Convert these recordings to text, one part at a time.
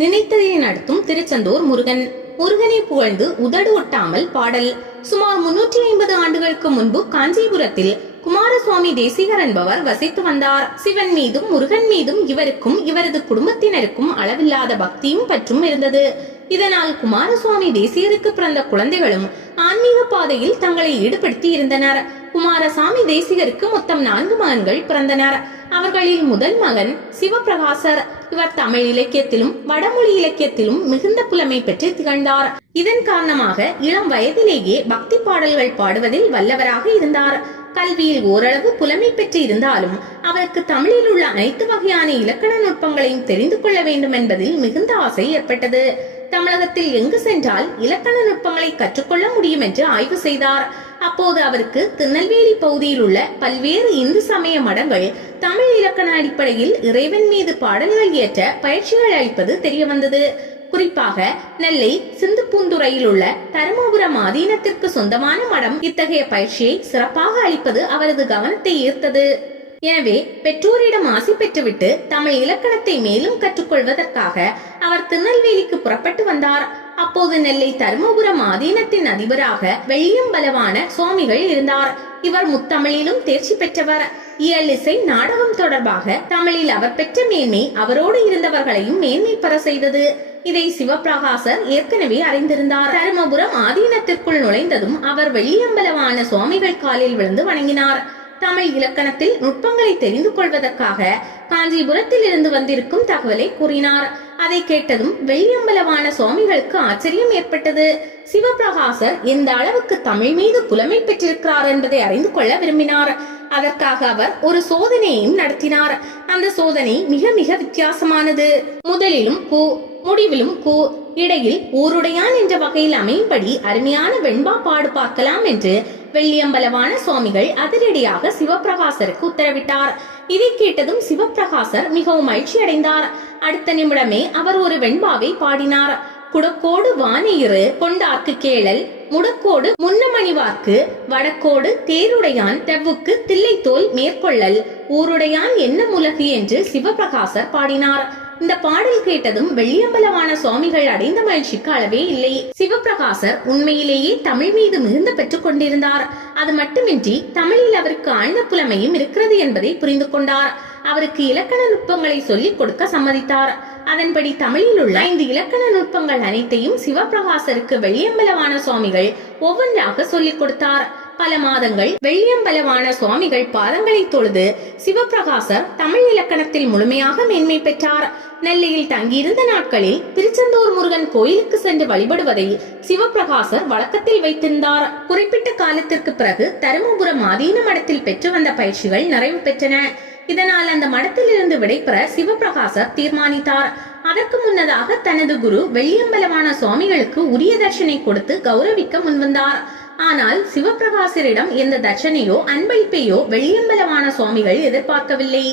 நினைத்ததை நடத்தும் திருச்செந்தூர் முருகன். முருகனை புகழ்ந்து உதடு ஒட்டாமல் பாடல். சுமார் முன்னூற்றி ஐம்பது ஆண்டுகளுக்கு முன்பு காஞ்சிபுரத்தில் குமாரசுவாமி தேசிகர் என்பவர் வசித்து வந்தார். சிவன் மீதும் முருகன் மீதும் இவருக்கும் இவரது குடும்பத்தினருக்கும் அளவில்லாத பக்தியும் பற்றும் இருந்தது. இதனால் குமாரசுவாமி தேசிகருக்கு பிறந்த குழந்தைகளும் ஆன்மீக பாதையில் தங்களை ஈடுபடுத்தி இருந்தனர். குமாரசாமி தேசிகருக்கு மொத்தம் நான்கு மகன்கள் பிறந்தனர். அவர்களில் முதல் மகன் சிவபிரகாசர். இவர் தமிழ் இலக்கியத்திலும் வடமொழி இலக்கியத்திலும் மிகுந்த புலமை பெற்று திகழ்ந்தார். இதன் காரணமாக இளம் வயதிலேயே பக்தி பாடல்கள் பாடுவதில் வல்லவராக இருந்தார். கல்வியில் ஓரளவு புலமை பெற்று இருந்தாலும் அவருக்கு தமிழில் உள்ள அனைத்து வகையான இலக்கண நுட்பங்களையும் தெரிந்து கொள்ள வேண்டும் என்பதில் மிகுந்த ஆசை ஏற்பட்டது. தமிழகத்தில் எங்கு சென்றால் இலக்கண நுட்பங்களை கற்றுக்கொள்ள முடியும் என்று ஆய்வு செய்தார். அப்போது அவருக்கு திருநெல்வேலி பகுதியில் உள்ள பல்வேறு இந்து சமய மடங்கள் தமிழ் இலக்கண அடிப்படையில் இறைவன் மீது பாடல்கள் இயற்ற பயிற்சிகள் அளிப்பது தெரியவந்தது. குறிப்பாக நெல்லை சிந்துப்பூந்துறையில் உள்ள தருமபுரம் ஆதீனத்திற்கு சொந்தமான மடம் இத்தகைய பயிற்சியை சிறப்பாக அளிப்பது அவரது கவனத்தை ஈர்த்தது. எனவே பெற்றோரிடம் ஆசை பெற்றுவிட்டு தமிழ் இலக்கணத்தை மேலும் கற்றுக்கொள்வதற்காக அவர் திருநெல்வேலிக்கு புறப்பட்டு வந்தார். அப்போது நெல்லை தருமபுரம் ஆதீனத்தின் அதிபராக வெள்ளியம்பலவான சுவாமிகள் இருந்தார். இவர் முத்தமிழிலும் தேர்ச்சி பெற்றவர். இயல் இசை நாடகம் தொடர்பாக தமிழில் அவர் பெற்ற மேன்மை அவரோடு இருந்தவர்களையும் மேன்மை பெற செய்தது. இதை சிவபிரகாசர் ஏற்கனவே அறிந்திருந்தார். தருமபுரம் ஆதீனத்திற்குள் நுழைந்ததும் அவர் வெள்ளியம்பலவான சுவாமிகள் காலில் விழுந்து வணங்கினார். தமிழ் இலக்கணத்தில் நுட்பங்களை தெரிந்து கொள்வதற்காக காஞ்சிபுரத்தில் இருந்து வந்திருக்கும் தகவலை கூறினார். அதை கேட்டதும் வெள்ளியம்பலவான சுவாமிகளுக்கு ஆச்சரியம் ஏற்பட்டது. சிவபிரகாசர் எந்த அளவுக்கு தமிழ் மீது புலமை பெற்றிருக்கிறார் என்பதை அறிந்து கொள்ள விரும்பினார். அதற்காக அவர் ஒரு சோதனையையும் நடத்தினார். அந்த சோதனை மிக மிக வித்தியாசமானது. முதலிலும் கு முடிவிலும் கு இடையில் ஊருடையான் என்ற வகையில் அமையும்படி அருமையான வெண்பா பாடு பார்க்கலாம் என்று வெள்ளியம்பலவான சுவாமிகள் அதிரடியாக சிவபிரகாசருக்கு உத்தரவிட்டார். இதை கேட்டதும் சிவபிரகாசர் மிகவும் மகிழ்ச்சி அடைந்தார் அடுத்த நிமிடமே அவர் ஒரு வெண்பாவை பாடினார். குடக்கோடு வானையிறு கொண்டார்க்கு கேளல் முடக்கோடு முன்னமணிவார்க்கு வடக்கோடு தேருடையான் தெவ்வுக்கு தில்லைத்தோல் மேற்கொள்ளல் ஊருடையான் என்ன முலகு என்று சிவபிரகாசர் பாடினார். இந்த பாடல் கேட்டதும் வெள்ளியம்பலவான சுவாமிகள் அடைந்த மகிழ்ச்சிக்கு அளவே இல்லை. சிவபிரகாசர் உண்மையிலேயே தமிழ் மீது மிகுந்த பெற்றுக் கொண்டிருந்தார். அது மட்டுமின்றி தமிழில் அவருக்கு ஆழ்ந்த புலமையும் இருக்கிறது என்பதை புரிந்து கொண்டார். அவருக்கு இலக்கண நுட்பங்களை சொல்லிக் கொடுக்க சம்மதித்தார். அதன்படி தமிழில் உள்ள ஐந்து இலக்கண நுட்பங்கள் அனைத்தையும் சிவபிரகாசருக்கு வெள்ளியம்பலவான சுவாமிகள் ஒவ்வொன்றாக சொல்லிக் கொடுத்தார். பல மாதங்கள் வெள்ளியம்பலவான சுவாமிகள் பாதங்களை தொழுது சிவபிரகாசர் தமிழ் இலக்கணத்தில் முழுமையாக மேன்மை பெற்றார். நெல்லையில் தங்கியிருந்த நாட்களில் திருச்செந்தூர் முருகன் கோயிலுக்கு சென்று வழிபடுவதை சிவபிரகாசர் வழக்கத்தில் வைத்திருந்தார். குறிப்பிட்ட காலத்திற்கு பிறகு தருமபுரம் ஆதீன மடத்தில் பெற்று வந்த பயிற்சிகள் நிறைவு பெற்றன. இதனால் அந்த மடத்திலிருந்து விடைபெற சிவபிரகாசர் தீர்மானித்தார். அதற்கு முன்னதாக தனது குரு வெள்ளியம்பலமான சுவாமிகளுக்கு உரிய தர்ஷனை கொடுத்து கௌரவிக்க முன்வந்தார். ஆனால் சிவபிரகாசரிடம் எந்த தட்சணையோ அன்பளிப்பையோ வெள்ளியம்பலமான சுவாமிகள் எதிர்பார்க்கவில்லை.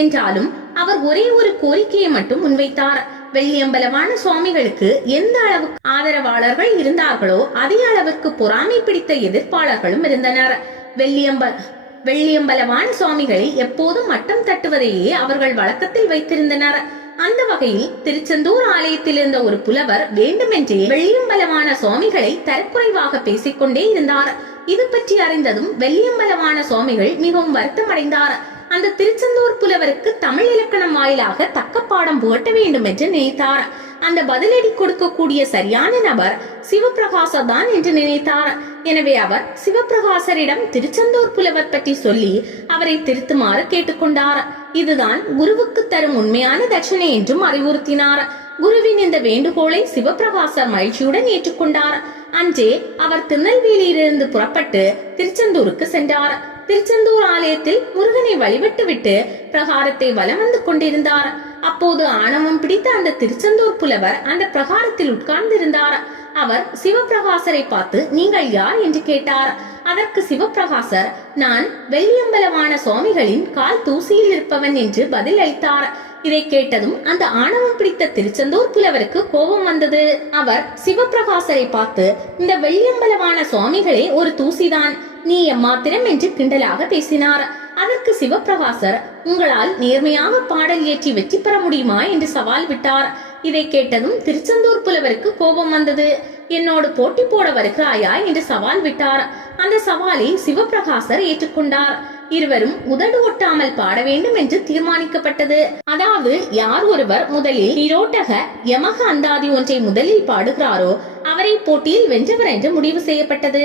என்றாலும் அவர் ஒரே ஒரு கோரிக்கையை மட்டும் முன்வைத்தார். வெள்ளியம்பலமான சுவாமிகளுக்கு எந்த அளவுக்கு ஆதரவாளர்கள் இருந்தார்களோ அதே அளவிற்கு பொறாமை பிடித்த எதிர்ப்பாளர்களும் இருந்தனர். வெள்ளியம்பல் வெள்ளியம்பலவான சுவாமிகளை எப்போதும் மட்டம் தட்டுவதையே அவர்கள் வழக்கத்தில் வைத்திருந்தனர். அந்த வகையில் திருச்செந்தூர் ஆலயத்தில் இருந்த ஒரு புலவர் வேண்டுமென்றே வெள்ளியம்பலவான சுவாமிகளை தரக்குறைவாக பேசிக்கொண்டே இருந்தார். இது பற்றி அறிந்ததும் வெள்ளியம்பலவான சுவாமிகள் மிகவும் வருத்தமடைந்தார். அந்த திருச்செந்தூர் புலவருக்கு தமிழ் இலக்கணம் வாயிலாக தக்க பாடம் புகட்ட வேண்டும் என்று நினைத்தார். அந்த பதிலடி கொடுக்கக்கூடிய சரியான நபர் சிவபிரகாசர் தான் என்று நினைத்தார். எனவே அவர் சிவபிரகாசரிடம் திருச்செந்தூர் புலவர் பற்றி சொல்லி அவரை திருத்துமாறு கேட்டுக்கொண்டார். இதுதான் குருவுக்கு தரும் உண்மையான தட்சணை என்றும் அறிவுறுத்தினார். குருவின் இந்த வேண்டுகோளை சிவபிரகாசர் மகிழ்ச்சியுடன் ஏற்றுக்கொண்டார். அன்றே அவர் திருநெல்வேலியிலிருந்து புறப்பட்டு திருச்செந்தூருக்கு சென்றார். திருச்செந்தூர் ஆலயத்தில் முருகனை வழிபட்டுவிட்டு பிரகாரத்தை வலம் வந்து கொண்டிருந்தார். அப்போது ஆணவம் பிடித்த அந்த திருச்செந்தூர் புலவர் அந்த பிரகாரத்தில் உட்கார்ந்திருந்தார். அவர் சிவபிரகாசரை பார்த்து நீங்கள் யார்? என்று கேட்டார். அதற்கு சிவபிரகாசர் நான் வெள்ளியம்பலவான சுவாமிகளின் கால் தூசியில் இருப்பவன் என்று பதில் அளித்தார். இதை கேட்டதும் அந்த ஆணவம் பிடித்த திருச்செந்தூர் புலவருக்கு கோபம் வந்தது. அவர் சிவபிரகாசரை பார்த்து இந்த வெள்ளியம்பலவான சுவாமிகளே ஒரு தூசிதான். நீ எம்மாத்திரம்? என்று கிண்டலாக பேசினார். அதற்கு சிவபிரகாசர் உங்களால் நேர்மையாக பாடல் இயற்றி வெற்றி பெற முடியுமா? என்று சவால் விட்டார். இதை கேட்டதும் திருச்செந்தூர் புலவருக்கு கோபம் வந்தது. என்னோடு போட்டி போட வருகிறாயா என்று சவால் விட்டார். அந்த சவாலை சிவபிரகாசர் ஏற்றுக்கொண்டார். இருவரும் உதடு ஒட்டாமல் பாட வேண்டும் என்று தீர்மானிக்கப்பட்டது. அதாவது யார் ஒருவர் முதலில் நீரோட்டக யமக அந்தாதி ஒன்றை முதலில் பாடுகிறாரோ அவரை போட்டியில் வென்றவர் என்று முடிவு செய்யப்பட்டது.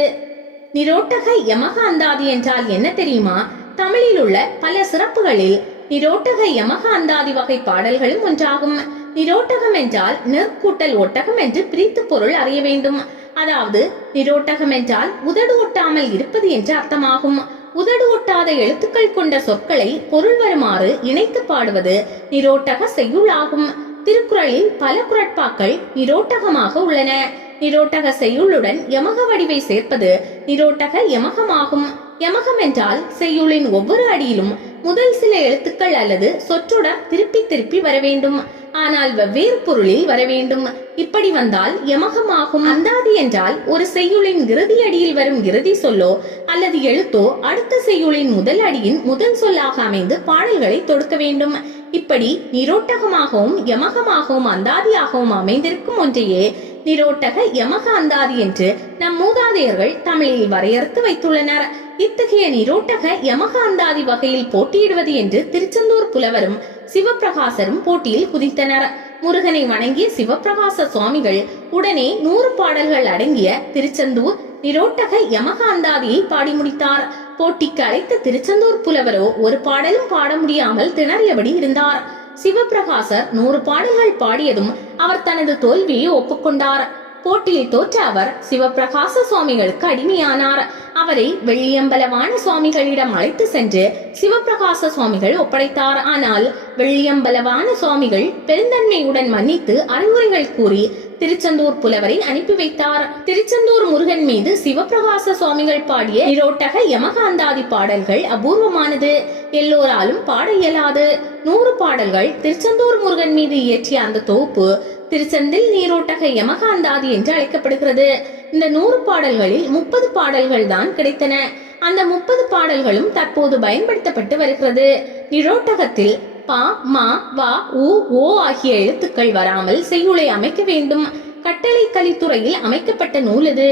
நிரோட்டக யமக அந்தாதி என்றால் என்ன தெரியுமா? தமிழில் உள்ள பல சிறப்புகளில் நிரோட்டக யமக அந்தாதி வகை பாடல்களும் ஒன்றாகும். நிரோட்டகம் என்றால் நெற்கூட்டல் ஒட்டகம் என்று பிரித்து பொருள் அறிய வேண்டும். அதாவது நிரோட்டகம் என்றால் உதடு ஒட்டாமல் இருப்பது என்று அர்த்தமாகும். உதடு ஒட்டாத எழுத்துக்கள் கொண்ட சொற்களை பொருள் வருமாறு இணைத்து பாடுவது நிரோட்டக செய்யுளாகும் திருக்குறளில் பல குரட்பாக்கள் நிரோட்டகமாக உள்ளன. நிரோட்டக செய்யுளுடன் யமக வடிவை சேர்ப்பது நிரோட்டக யமகமாகும் யமகம் என்றால் செய்யுளின் ஒவ்வொரு அடியிலும் முதல் சில எழுத்துக்கள் அல்லது சொற்றொடர் திருப்பி திருப்பி வர வேண்டும் ஆனால் வெவ்வேறு பொருளில் வர வேண்டும் இப்படி வந்தால் யமகமாகும். அந்தாதி என்றால் ஒரு செய்யுளின் இறுதி அடியில் வரும் இறுதி சொல்லோ அல்லது எழுத்தோ அடுத்த செய்யுளின் முதல் அடியின் முதல் சொல்லாக அமைந்து பாடல்களை தொடுக்க வேண்டும். இப்படி நிரோட்டகமாகவும் யமகமாகவும் அந்தாதியாகவும் அமைந்திருக்கும் ஒன்றையே நிரோட்டக யமக அந்தாதி என்று நம் மூதாதையர்கள் தமிழில் வரையறுத்து வைத்துள்ளனர். இத்தகைய நிரோட்டக யமக அந்தாதி வகையில் போட்டியிடுவது என்று திருச்செந்தூர் புலவரும் சிவபிரகாசரும் போட்டியில் குதித்தனர். முருகனை வணங்கிய சிவப்பிரகாச சுவாமிகள் உடனே நூறு பாடல்கள் அடங்கிய திருச்செந்தூர் நிரோட்டக யமக அந்தாதியை பாடி முடித்தார். போட்டிக்கு அழைத்த திருச்செந்தூர் புலவரோ ஒரு பாடலும் பாட முடியாமல் திணறியபடி இருந்தார். சிவபிரகாசர் நூறு பாடல்கள் பாடியதும் அவர் தனது தோல்வியை ஒப்புக்கொண்டார். போட்டியில் தோற்ற அவர் சிவப்பிரகாச சுவாமிகளுக்கு அடிமையானார். அவரை வெள்ளியம்பலவான சுவாமிகளிடம் அழைத்து சென்று சிவப்பிரகாச சுவாமிகள் ஒப்படைத்தார். ஆனால் வெள்ளியம்பலவான சுவாமிகள் பெருந்தன்மையுடன் மன்னித்து அறிவுரைகள் கூறி திருச்செந்தூர் புலவரை அனுப்பி வைத்தார். திருச்செந்தூர் முருகன் மீது சிவபிரகாச சுவாமிகள் பாடிய நிரோட்டக யமகாந்தாதி பாடல்கள் அபூர்வமானது. எல்லோராலும் பாட இயலாது. நூறு பாடல்கள் திருச்செந்தூர் முருகன் மீது இயற்றிய அந்த தொகுப்பு திருச்செந்தில் நீரோட்டக யமகாந்தாதி என்று அழைக்கப்படுகிறது. இந்த நூறு பாடல்களில் முப்பது பாடல்கள் தான் கிடைத்தன. அந்த முப்பது பாடல்களும் தற்போது பயன்படுத்தப்பட்டு வருகிறது. நிரோட்டகத்தில் பா மா வா உ ஓ ஆகிய எழுத்துக்கள் வராமல் செய்யுளை அமைக்க வேண்டும். கட்டளை கலித்துறையில் அமைக்கப்பட்ட நூல் இது.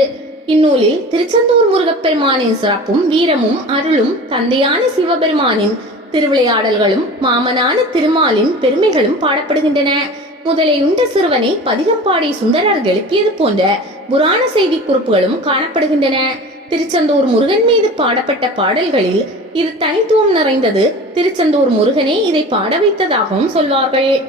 இந்நூலில் திருச்செந்தூர் முருகப்பெருமானின் சிறப்பும் வீரமும் அருளும் தந்தையான சிவபெருமானின் திருவிளையாடல்களும் மாமனான திருமாலின் பெருமைகளும் பாடப்படுகின்றன. முதலை உண்ட சிறுவனை பதிகம் பாடி சுந்தரர் எழுப்பியது போன்ற புராண செய்தி குறிப்புகளும் காணப்படுகின்றன. திருச்செந்தூர் முருகன் மீது பாடப்பட்ட பாடல்களில் இது தனித்துவம் நிறைந்தது. திருச்செந்தூர் முருகனே இதை பாட வைத்ததாகவும் சொல்வார்கள்.